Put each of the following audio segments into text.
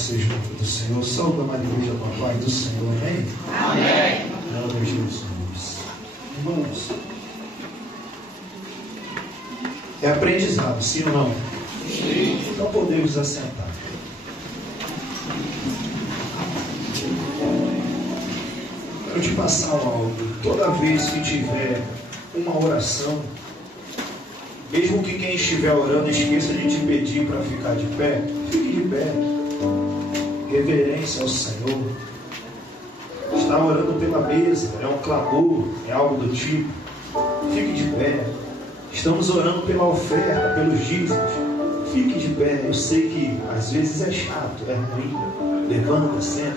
seja o nome do Senhor. Saúde a igreja com a paz do Senhor. Amém? Amém. Glória a Jesus. Irmãos, é aprendizado, sim ou não? Sim. Então podemos assentar. Quero te passar algo. Toda vez que tiver uma oração, mesmo que quem estiver orando esqueça de te pedir para ficar de pé, fique de pé. Reverência ao Senhor. Está orando pela mesa, é um clamor, é algo do tipo. Fique de pé. Estamos orando pela oferta, pelos dízimos. Fique de pé. Eu sei que às vezes é chato, é ruim. Levanta, senta.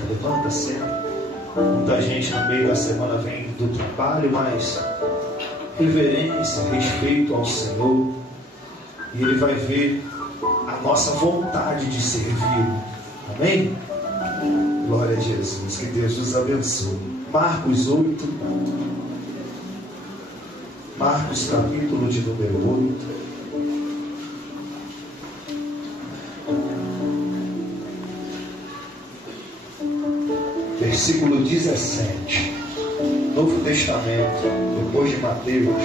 Muita gente no meio da semana vem do trabalho, mas reverência, respeito ao Senhor, e Ele vai ver a nossa vontade de servir. Amém? Glória a Jesus, que Deus nos abençoe. Marcos 8, Marcos capítulo de número 8. Versículo 17. Novo Testamento, depois de Mateus,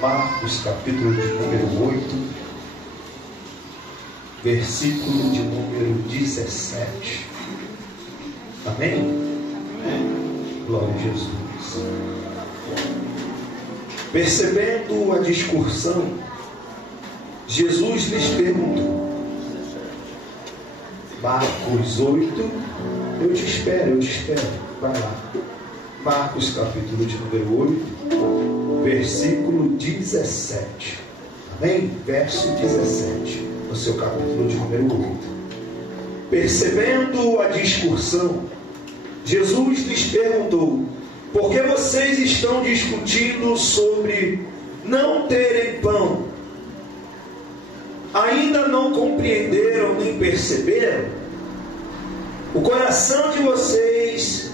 Marcos capítulo de número 8, versículo de número 17. Amém? Amém. Glória a Jesus. Percebendo a discussão, Jesus lhes perguntou. Marcos 8, eu te espero. Vai lá. Marcos capítulo de número 8, versículo 17. Amém? Verso 17, no seu capítulo de número 8. Percebendo a discussão, Jesus lhes perguntou: por que vocês estão discutindo sobre não terem pão? Ainda não compreenderam nem perceberam? O coração de vocês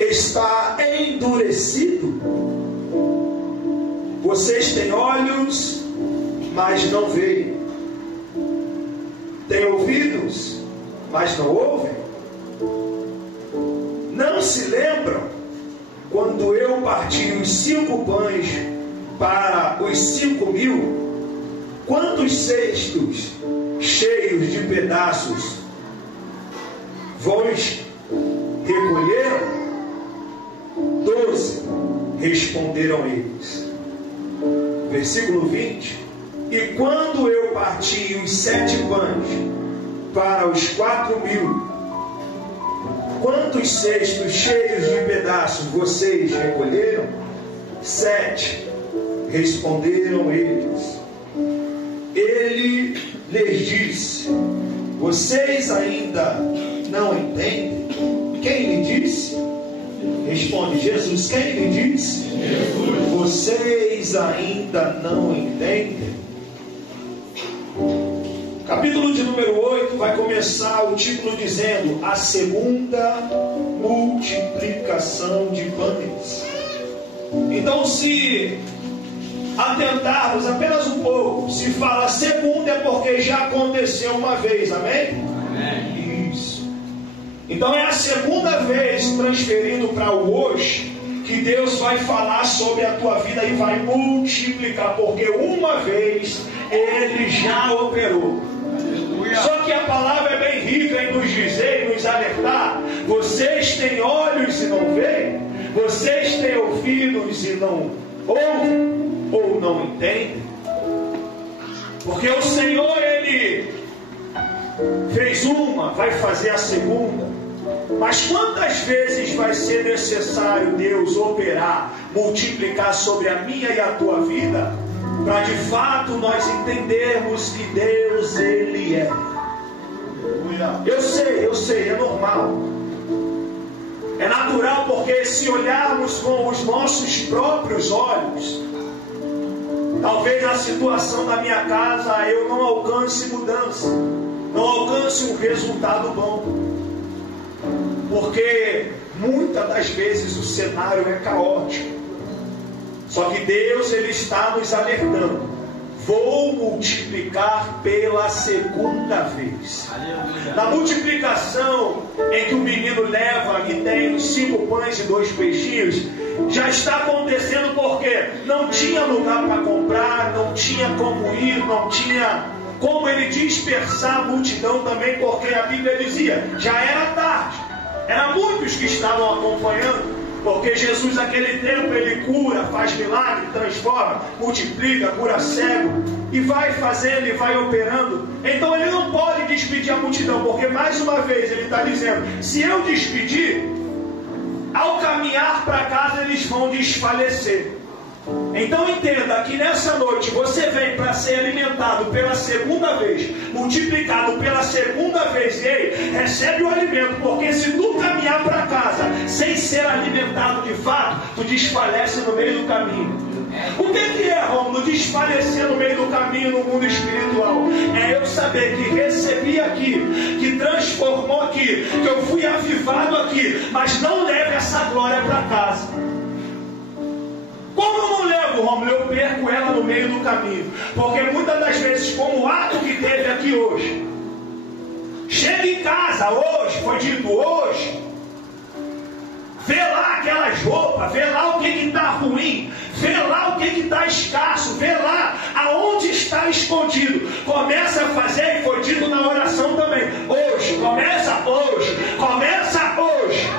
está endurecido? Vocês têm olhos, mas não veem. Têm ouvidos, mas não ouvem. Não se lembram quando eu parti os 5 pães para os 5.000? Quantos cestos cheios de pedaços vós recolheram? 12, responderam eles. Versículo 20. E quando eu parti os 7 pães para os 4.000, quantos cestos cheios de pedaços vocês recolheram? 7, responderam eles. Ele lhes disse: vocês ainda não entendem? Quem lhe disse? Responde Jesus. Quem lhe disse? Jesus. Vocês ainda não entendem? Capítulo de número 8 vai começar o título dizendo: a segunda multiplicação de pães. Então, se atentarmos apenas um pouco, se fala segunda é porque já aconteceu uma vez, amém? Amém. Isso. Então é a segunda vez, transferindo para o hoje, que Deus vai falar sobre a tua vida e vai multiplicar, porque uma vez Ele já operou. Aleluia. Só que a palavra é bem rica em nos dizer e nos alertar: vocês têm olhos e não veem, vocês têm ouvidos e não ouvem, ou não entendem. Porque o Senhor, Ele fez uma, vai fazer a segunda. Mas quantas vezes vai ser necessário Deus operar, multiplicar sobre a minha e a tua vida, para de fato nós entendermos que Deus, Ele é? Eu sei, é normal. É natural, porque se olharmos com os nossos próprios olhos, talvez a situação da minha casa eu não alcance mudança, não alcance um resultado bom. Porque muitas das vezes o cenário é caótico. Só que Deus, Ele está nos alertando: vou multiplicar pela segunda vez. Na multiplicação em que o menino leva e tem 5 pães e 2 peixinhos, já está acontecendo porque não tinha lugar para comprar, não tinha como ir, não tinha como ele dispersar a multidão também, porque a Bíblia dizia, já era tarde, eram muitos que estavam acompanhando. Porque Jesus naquele tempo ele cura, faz milagre, transforma, multiplica, cura cego e vai fazendo e vai operando. Então ele não pode despedir a multidão, porque mais uma vez ele está dizendo, se eu despedir, ao caminhar para casa eles vão desfalecer. Então entenda que nessa noite você vem para ser alimentado pela segunda vez, multiplicado pela segunda vez, e aí recebe o alimento, porque se tu caminhar para casa sem ser alimentado de fato, tu desfalece no meio do caminho. O que é, Rômulo, desfalecer no meio do caminho no mundo espiritual? É eu saber que recebi aqui, que transformou aqui, que eu fui avivado aqui, mas não leve essa glória para casa. Como eu não levo, Rômulo? Eu perco ela no meio do caminho. Porque muitas das vezes, como o ato que teve aqui hoje, chega em casa hoje, foi dito hoje, vê lá aquelas roupas, vê lá o que está ruim, vê lá o que está escasso, vê lá aonde está escondido. Começa a fazer, e foi dito na oração também, hoje, começa hoje, começa hoje.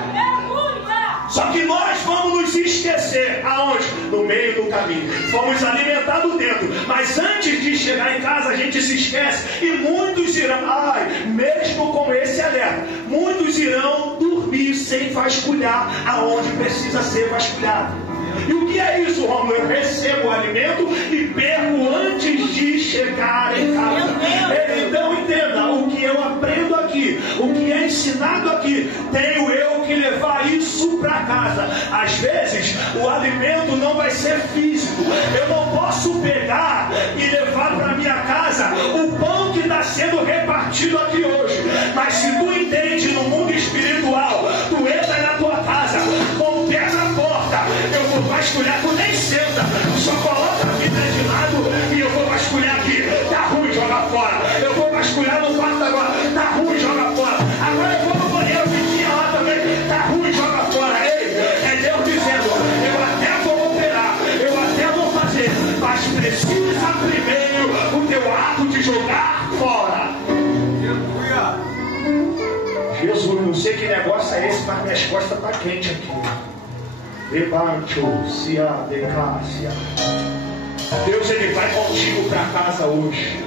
Só que nós vamos nos esquecer. Aonde? No meio do caminho. Fomos alimentados dentro. Mas antes de chegar em casa, a gente se esquece. E muitos irão, mesmo com esse alerta, muitos irão dormir sem vasculhar aonde precisa ser vasculhado. E o que é isso, Rômulo? Eu recebo o alimento e perco antes de chegar em casa. Então entenda, o que eu aprendo aqui, o que é ensinado aqui, tenho eu que levar isso para casa. Às vezes o alimento não vai ser físico. Eu não posso pegar e levar para minha casa o pão que está sendo repartido aqui hoje. Mas se tu entende no mundo espiritual, tu entra na tua casa com o pé na porta, eu vou vasculhar, tu nem senta, só coloca a Bíblia de lado e eu vou vasculhar aqui. Tá ruim, joga fora. Eu vou vasculhar no quarto agora. Tá ruim, joga fora. Agora eu vou no banheiro que tinha lá também. Tá ruim, joga fora. Ei, é Deus dizendo, eu até vou operar, eu até vou fazer, mas precisa primeiro o teu ato de jogar fora. Jesus, não sei que negócio é esse, mas minhas costas estão quentes aqui. Deus, ele vai contigo para casa hoje.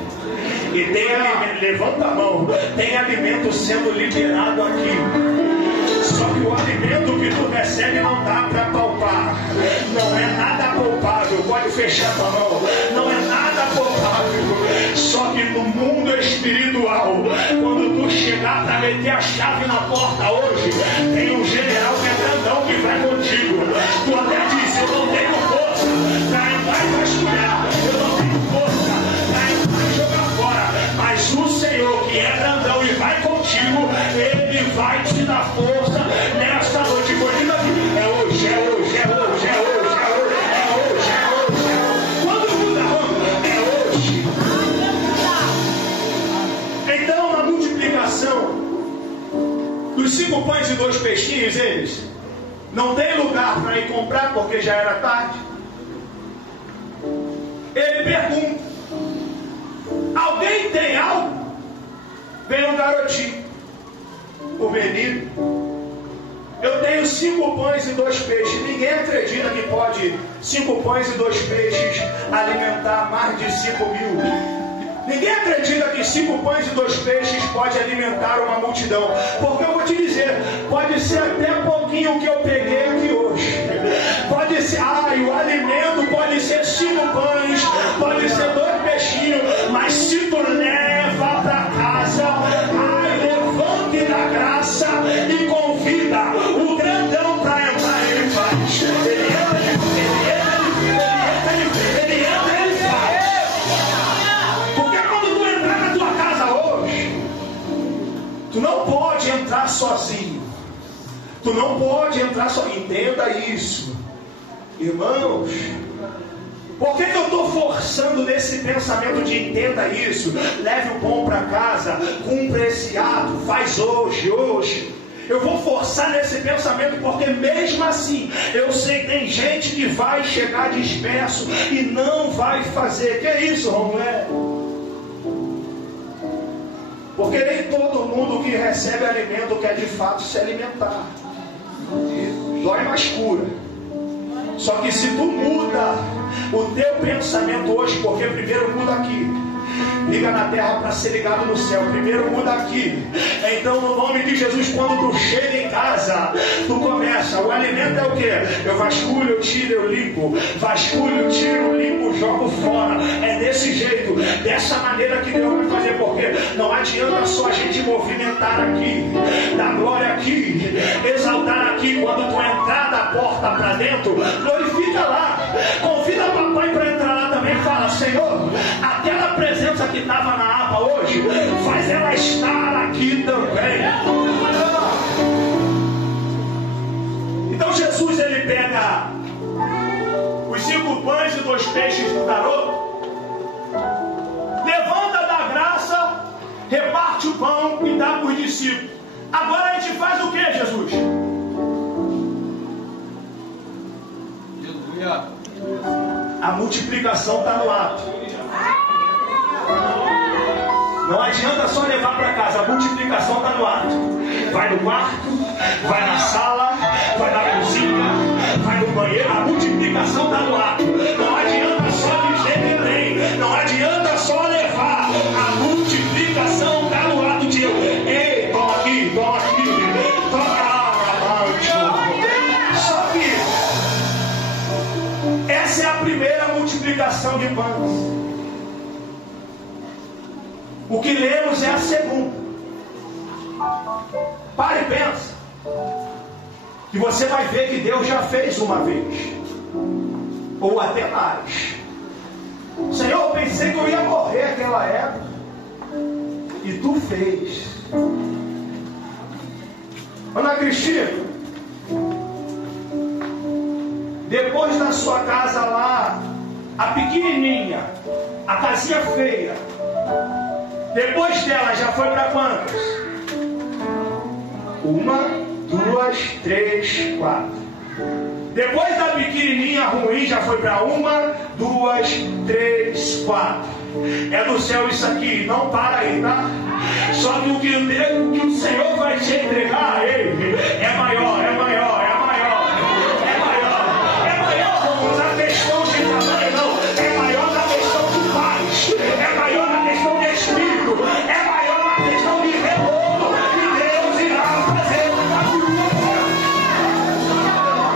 E tem alimento, levanta a mão, tem alimento sendo liberado aqui. Só que o alimento que tu recebe não dá para palpar. Não é nada palpável. Pode fechar tua mão. Não é nada palpável. Só que no mundo espiritual, quando tu chegar para meter a chave na porta hoje, tem um general que é grandão que vai contigo. Tu até disse, eu não tenho força para entrar e vasculhar. Eu não tenho força para entrar e jogar fora. Mas o Senhor, que é grandão e vai contigo, ele vai te dar força nesta noite. Continua aqui. É hoje, é hoje, é hoje, é hoje, é hoje, é hoje, é hoje, é hoje. Quando muda, é hoje. Então, na multiplicação dos 5 pães e 2 peixinhos, eles não tem lugar para ir comprar porque já era tarde. Ele pergunta: alguém tem algo? Vem um garotinho, o menino. Eu tenho 5 pães e 2 peixes. Ninguém acredita que pode 5 pães e 2 peixes alimentar mais de 5 mil. Ninguém acredita que 5 pães e 2 peixes pode alimentar uma multidão. Porque eu vou te dizer, pode ser até pouquinho que eu peguei aqui hoje. Pode ser, e o alimento pode ser 5 pães, pode ser 2 peixinhos, mas se tu leva para casa, levante da graça e convida o grandão para entrar, ele faz. Ele entra, ele faz. Porque quando tu entrar na tua casa hoje, tu não pode entrar sozinho. Tu não pode entrar sozinho. Entenda isso. Irmãos, Por que eu estou forçando nesse pensamento de entenda isso, leve o pão para casa, cumpra esse ato, faz hoje. Eu vou forçar nesse pensamento porque mesmo assim eu sei que tem gente que vai chegar disperso e não vai fazer. Que é isso, Romulo? Porque nem todo mundo que recebe alimento quer de fato se alimentar. Dói, mas cura. Só que se tu muda o teu pensamento hoje, porque primeiro muda aqui, liga na terra para ser ligado no céu, primeiro muda aqui. Então no nome de Jesus, quando tu chega em casa, tu começa, o alimento é o que? Eu vasculho, eu tiro, eu limpo, vasculho, tiro, limpo, jogo fora. É desse jeito, dessa maneira que Deus vai fazer, porque não adianta só a gente movimentar aqui, dar glória aqui, exaltar aqui. Quando tu entrar da porta para dentro, glorifica lá, convida o papai para entrar lá também. Fala: Senhor, aquela presença que estava na APA hoje, faz ela estar aqui também. Então Jesus, ele pega os 5 pães e 2 peixes do garoto, levanta da graça, reparte o pão e dá para os discípulos. Agora a gente faz o que, Jesus? A multiplicação está no ato. Não adianta só levar para casa, a multiplicação está no ato. Vai no quarto, vai na sala, vai na cozinha, vai no banheiro. A multiplicação está no ato. Não adianta só dizer Belém, não adianta só levar. A multiplicação está no ato de eu. Ei, toma aqui, toma só que essa é a primeira multiplicação de pães. O que lemos é a segunda. Pare e pensa. Que você vai ver que Deus já fez uma vez. Ou até mais. Senhor, eu pensei que eu ia morrer naquela época. E tu fez. Ana Cristina, depois da sua casa lá, a pequenininha, a casinha feia, depois dela já foi para quantas? 1, 2, 3, 4. Depois da pequenininha ruim já foi para 1, 2, 3, 4. É do céu isso aqui, não para aí, tá? Só que o que o Senhor vai te entregar, ele é maior, é maior, é maior, é maior, é maior. Vamos na questão de tamanho, não, é maior na questão de paz, é maior na questão de espírito, é maior na questão de renovo, que Deus irá fazer na tua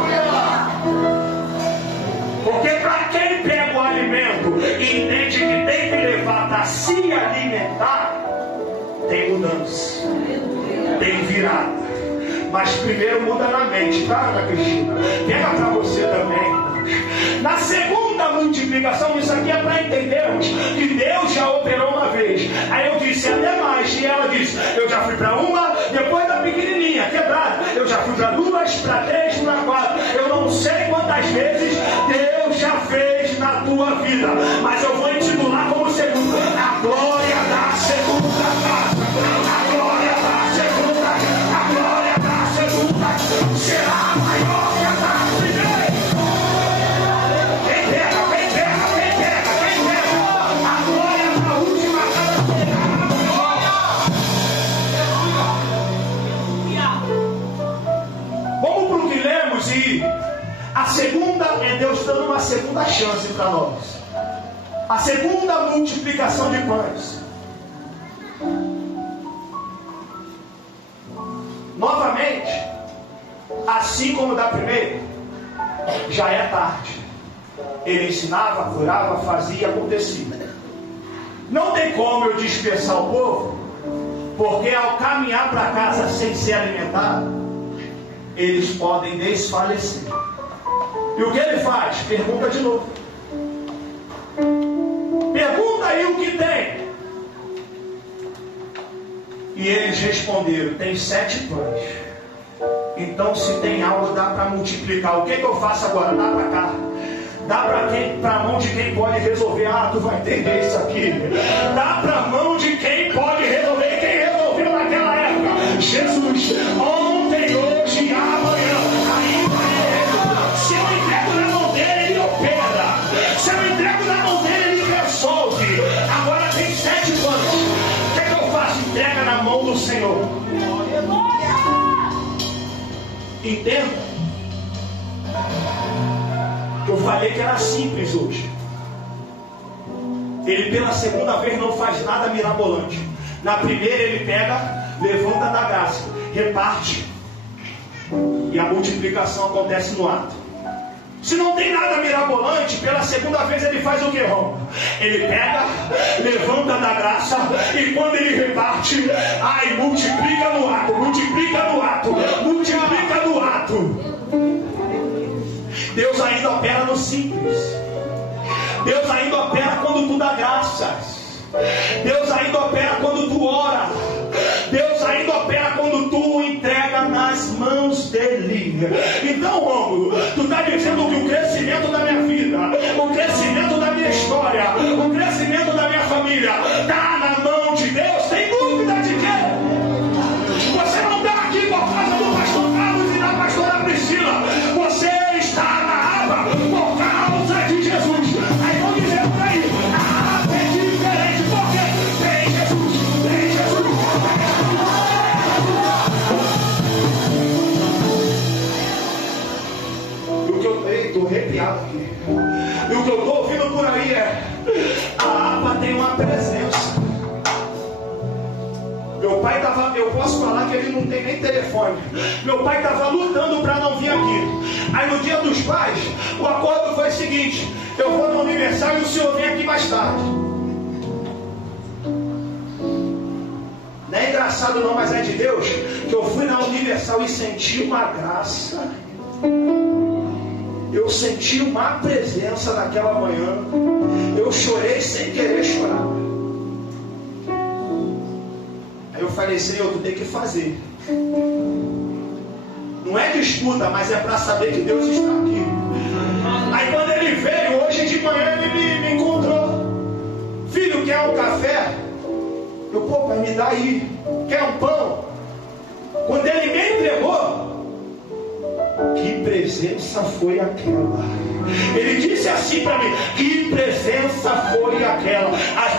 vida. Porque para quem pega o alimento e entende que tem que levar para se alimentar, tem mudança, tem virada. Mas primeiro muda na mente, tá, Ana Cristina? Pega para você também. Na segunda multiplicação, isso aqui é para entendermos que Deus já operou uma vez. Aí eu disse até mais, e ela disse: eu já fui para 1, depois da pequenininha, quebrada, eu já fui para 2, para 3, para 4. Eu não sei quantas vezes Deus já fez na tua vida, mas eu vou intitular como segunda: a glória da segunda casa. A glória da segunda, a glória da segunda será maior que a da primeira. Quem pega, quem pega, quem pega, quem pega. A glória da última casa será. Vamos para o que lemos, e a segunda é Deus dando uma segunda chance para nós. A segunda multiplicação de pães. Novamente, assim como da primeira, já é tarde. Ele ensinava, curava, fazia, acontecia. Não tem como eu dispersar o povo, porque ao caminhar para casa sem ser alimentado, eles podem desfalecer. E o que ele faz? Pergunta de novo. Pergunta aí o que tem. E eles responderam: tem 7 pães. Então se tem algo dá para multiplicar. O que eu faço agora? Dá para cá. Dá para a mão de quem pode resolver. Ah, tu vai entender isso aqui. Dá para a mão de quem pode resolver. Quem resolveu naquela época? Jesus. Ontem, hoje e amanhã. Ainda é. Se eu entrego na mão dele, ele opera. Se eu entrego na mão dele, ele resolve. Agora tem 7 anos. O que é que eu faço? Entrega na mão do Senhor. Entenda. Eu falei que era simples hoje. Ele pela segunda vez não faz nada mirabolante. Na primeira ele pega, levanta da graça, reparte, e a multiplicação acontece no ato. Se não tem nada mirabolante, pela segunda vez ele faz o que, Roma? Ele pega, levanta da graça, e quando ele reparte, ai, multiplica no ato, multiplica no ato, multiplica no ato. Deus ainda opera no simples. Deus ainda opera quando tu dá graças. Deus ainda opera quando tu ora. Deus ainda opera quando tu entrega nas mãos dele. Então, Rômulo, tu está dizendo que o crescimento da minha vida, o crescimento da minha história, o crescimento da minha família está na mão de Deus. Tem dúvida de quê? Você não está aqui por causa do pastor Carlos e da pastora Priscila. Você está na aba por causa de Jesus. Aí vão dizer por aí, a aba é diferente porque tem Jesus, tem Jesus. E o que eu estou arrepiado aqui. E o que eu estou ouvindo por aí é: a aba tem uma presença. Meu pai estava, eu posso falar que ele não tem nem telefone. Meu pai estava lutando para não vir aqui. Aí no dia dos pais, o acordo foi o seguinte: eu vou no aniversário e o senhor vem aqui mais tarde. Não é engraçado não, mas é de Deus, que eu fui na Universal e senti uma graça. Eu senti uma presença naquela manhã. Eu chorei sem querer chorar. Eu falei: Senhor, tu tem que fazer. Não é disputa, mas é para saber que Deus está aqui. Aí quando ele veio, hoje de manhã ele me encontrou. Filho, quer um café? Eu, pô, pai, me dá aí. Quer um pão? Quando ele me entregou, que presença foi aquela? Ele disse assim para mim: que presença foi aquela?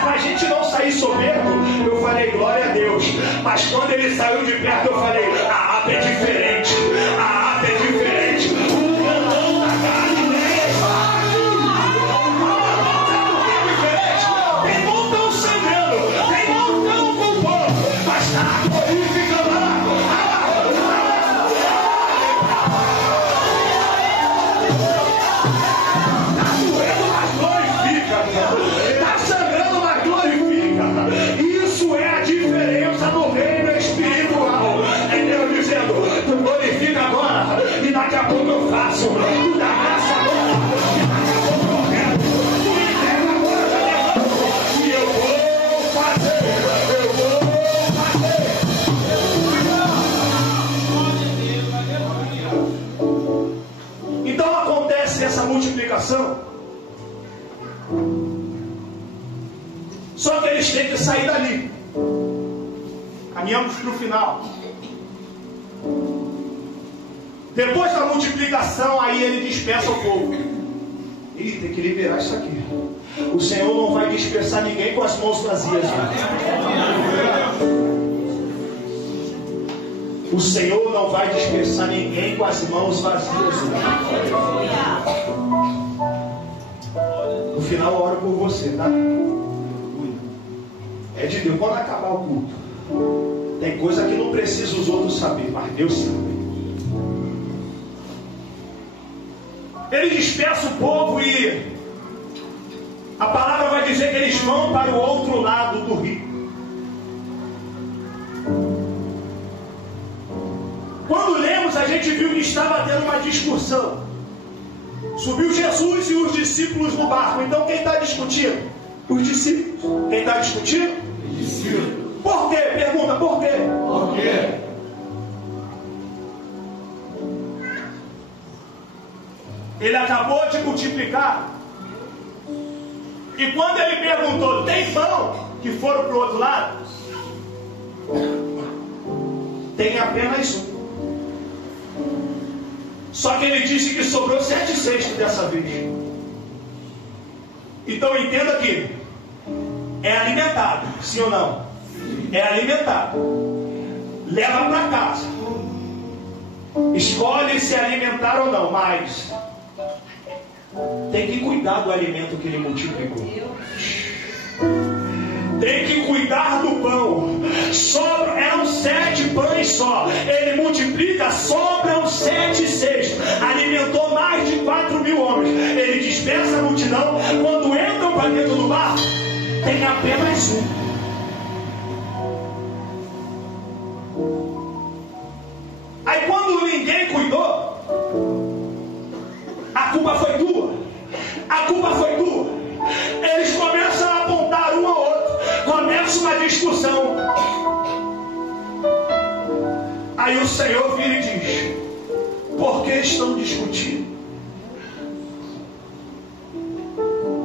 Para a gente não sair soberbo, eu falei: glória a Deus. Mas quando ele saiu de perto, eu falei: a aba é diferente, a aba é diferente. O cantão da Galileia está aqui. Tem montão sangrando, tem montão com pão, mas está glorificando lá. Está sangrando, mas glorifica. Isso é a diferença do reino espiritual. É Deus dizendo: tu glorifica agora, e daqui a pouco eu faço. Tu dá graça agora, e daqui a pouco eu quero. Tu entrega agora da minha mão, e eu vou fazer. Eu vou fazer. Então acontece essa multiplicação. Só que eles têm que sair dali. Caminhamos para o final. Depois da multiplicação, aí ele dispersa o povo. Ih, tem que liberar isso aqui. O Senhor não vai dispersar ninguém com as mãos vazias. O Senhor não vai dispersar ninguém com as mãos vazias. No final eu oro por você, tá? É de Deus. Quando acabar o culto, tem coisa que não precisa os outros saber, mas Deus sabe. Ele dispersa o povo e a palavra vai dizer que eles vão para o outro lado do rio. Quando lemos, a gente viu que estava tendo uma discussão. Subiu Jesus e os discípulos no barco. Então quem está discutindo? Os discípulos. Quem está discutindo? Os discípulos. Por quê? Pergunta, por quê? Por quê? Ele acabou de multiplicar. E quando ele perguntou, tem pão? Que foram para o outro lado? Tem apenas um. Só que ele disse que sobrou 7 cestos dessa vez. Então entenda que é alimentado, sim ou não? É alimentado. Leva para casa. Escolhe se alimentar ou não, mas tem que cuidar do alimento que ele multiplicou. Tem que cuidar do pão. Sobra, eram 7 pães só. Ele multiplica, sobram 7 cestos. Alimentou mais de 4.000 homens. Ele dispersa a multidão. Quando entram para dentro do barco, tem apenas um. Aí quando ninguém cuidou, a culpa foi tua. A culpa foi tua. Eles começam a apontar um ao outro. Começa uma discussão. Aí o Senhor vira e diz: por que estão discutindo?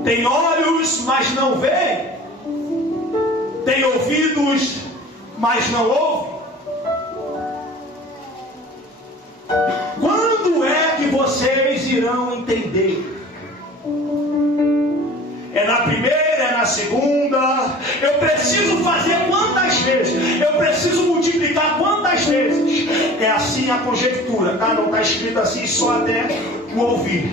Tem olhos, mas não veem. Tem ouvidos, mas não ouvem. Quando é que vocês irão entender? É na primeira, é na segunda? Eu preciso fazer quantas vezes? Eu preciso multiplicar quantas vezes? É assim a conjectura, tá? Não está escrito assim, só até o ouvir.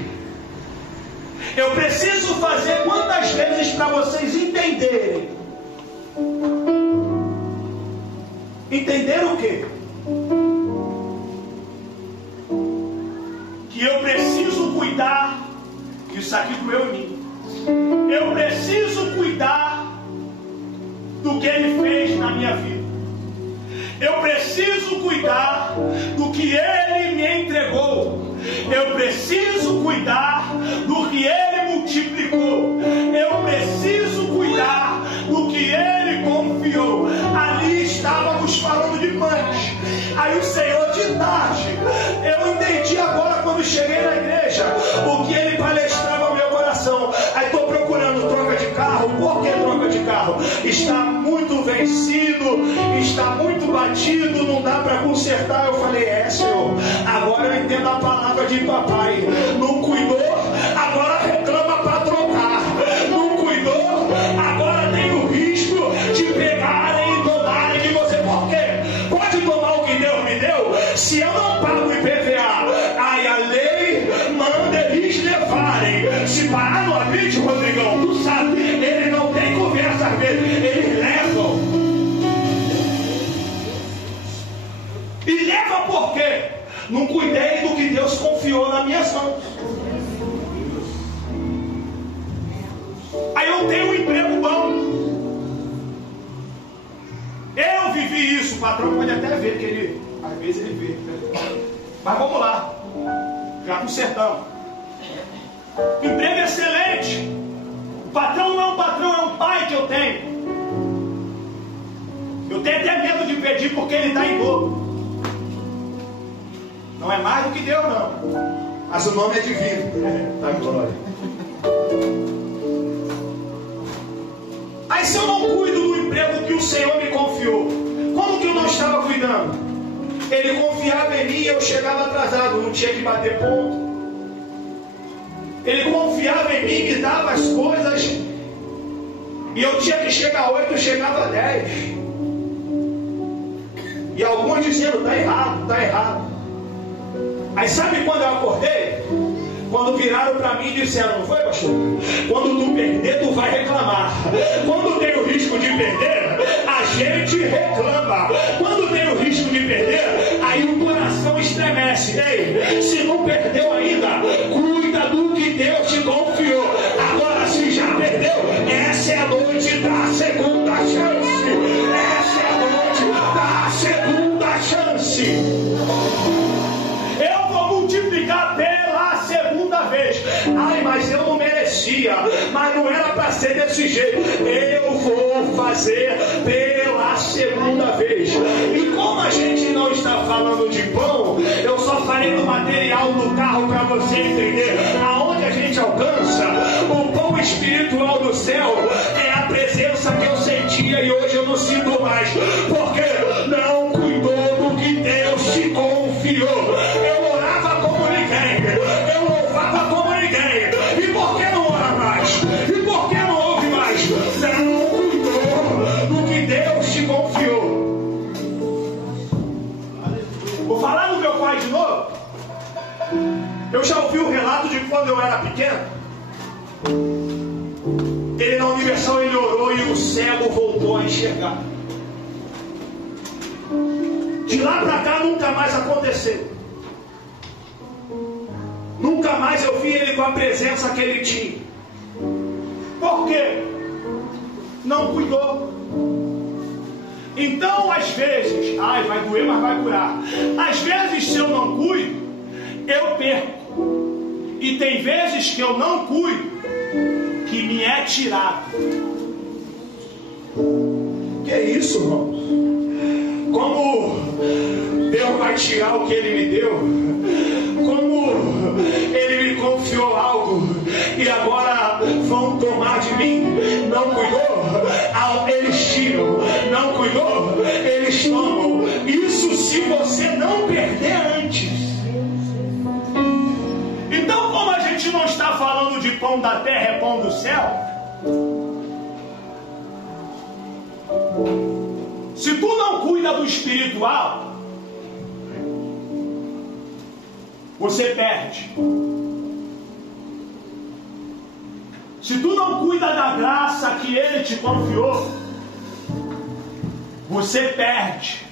Eu preciso fazer quantas vezes para vocês entenderem? Entender o quê? Que eu preciso cuidar. Isso aqui doeu em mim. Eu preciso cuidar do que Ele fez na minha vida. Eu preciso cuidar do que Ele me entregou. Eu preciso cuidar do que Ele multiplicou. Eu preciso cuidar do que Ele confiou. Ali estávamos falando de pães. Aí o Senhor de tarde, eu entendi agora quando cheguei na igreja o que Ele palestrava ao meu coração. Aí estou procurando troca de carro. Por que troca de carro? Está muito vencido, está muito batido, não dá para consertar. Eu falei, Senhor, agora eu entendo a palavra de papai. Não cuidou, agora reclama para trocar. Não cuidou, agora tem o risco de pegarem e tomarem de você. Por quê? Pode tomar o que Deus me deu? Se eu não pago IPVA, aí a lei manda eles levarem. Se parar no abite, Rodrigão, tu sabe, ele não tem conversa às vezes, eles levam. E leva por quê? Não cuidei do que Deus confiou nas minhas mãos. Aí eu tenho um emprego bom. Eu vivi isso. O patrão pode até ver que ele, às vezes ele vê. Mas vamos lá. Já consertamos. Emprego excelente. O patrão não é um patrão, é um pai que eu tenho. Eu tenho até medo de pedir porque ele está em dobro. Não é mais do que Deus, não. Mas o nome é divino. Tá em glória. Aí se eu não cuido do emprego que o Senhor me confiou, como que eu não estava cuidando? Ele confiava em mim e eu chegava atrasado, não tinha que bater ponto. Ele confiava em mim, me dava as coisas, e eu tinha que chegar 8, eu chegava 10. E alguns dizendo, tá errado, tá errado. Aí sabe quando eu acordei? Quando viraram para mim e disseram, não foi, pastor? Quando tu perder, tu vai reclamar. Quando tem o risco de perder, a gente reclama. Quando tem o risco de perder, aí o coração estremece. Ei, se não perdeu ainda, cuida do que Deus te confiou. Agora, se já perdeu, essa é a noite da segunda chance. Essa é a noite da segunda chance. Eu vou multiplicar pela segunda vez. Ai, mas eu não merecia. Mas não era para ser desse jeito. Eu vou fazer pela segunda vez. E como a gente não está falando de pão, eu só falei do material do carro para você entender. espiritual do céu é a presença que eu sentia e hoje eu não sinto mais, porque não cuidou do que Deus te confiou. Eu orava como ninguém, eu louvava como ninguém. E por que não ora mais? E por que não ouve mais? Não cuidou do que Deus te confiou. Vou falar do meu pai de novo. Eu já ouvi o relato de quando eu era pequeno. Ele na Universal, ele orou e o cego voltou a enxergar. De lá pra cá nunca mais aconteceu. Nunca mais eu vi ele com a presença que ele tinha. Por quê? Não cuidou. Então às vezes, vai doer, mas vai curar. Às vezes, se eu não cuido, eu perco. E tem vezes que eu não cuido, que me é tirado. Que é isso, irmãos? Como Deus vai tirar o que Ele me deu? Como Ele me confiou algo e agora vão tomar de mim? Não cuidou? Eles tiram. Não cuidou? Eles tomam. Isso se você não perder antes. Então, como a gente não está falando de pão da terra, é pão do céu. Se tu não cuida do espiritual, você perde. Se tu não cuida da graça que Ele te confiou, você perde.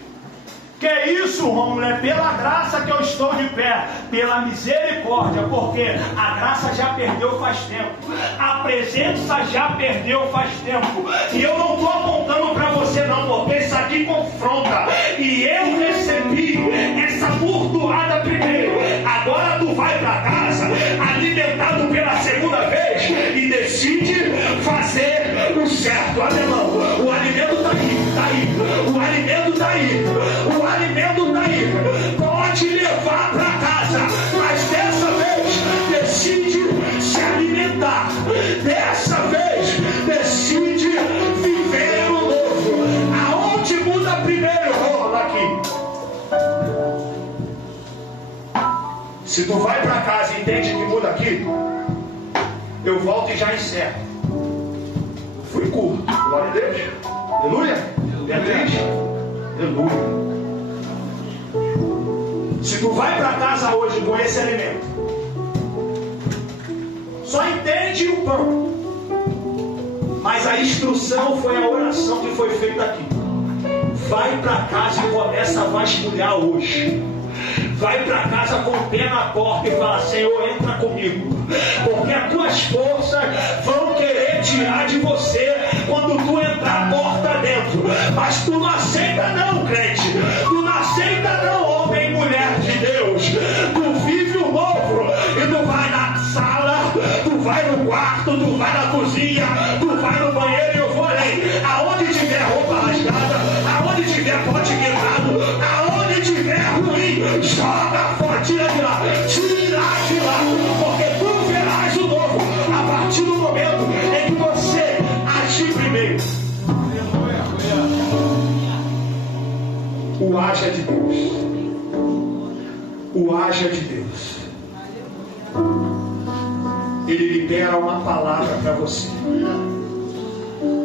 Que é isso, Rômulo? É pela graça que eu estou de pé, pela misericórdia, porque a graça já perdeu faz tempo, a presença já perdeu faz tempo. E eu não estou apontando para você não, porque isso aqui confronta. E eu recebi essa burdoada primeiro. Agora tu vai para casa, alimentado pela segunda vez, e decide fazer o certo. Alemão, o alimento está aí, o alimento está aí, o alimento está aí. Pode levar para casa, mas dessa vez decide se alimentar. Dessa vez decide viver o novo. Aonde muda primeiro? Rola aqui. Se tu vai para casa e entende que muda aqui, eu volto e já encerro. Fui curto. Glória a Deus. Aleluia. Beatriz. Aleluia. Se tu vai para casa hoje com esse alimento, só entende o pão, mas a instrução foi a oração que foi feita aqui. Vai para casa e começa a vasculhar hoje. Vai para casa com o pé na porta e fala: Senhor, entra comigo, porque as tuas forças vão querer tirar de você quando tu entrar a porta dentro. Mas tu não aceita não, crente. Tu não aceita não, homem e mulher de Deus. Tu vive o novo e tu vai na sala, tu vai no quarto, tu vai na cozinha, tu vai no banheiro. E eu vou além. Aonde tiver roupa rasgada, aonde tiver pote quebrado, aonde tiver ruim, joga fora, tira de lá, porque tu verás o novo a partir do momento em que você agir primeiro. O haja de Deus. O haja de Deus. Ele libera uma palavra para você.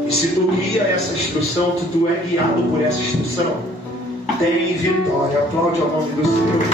E se tu guia essa instrução, tu é guiado por essa instrução, tem vitória. Aplaude ao nome do Senhor.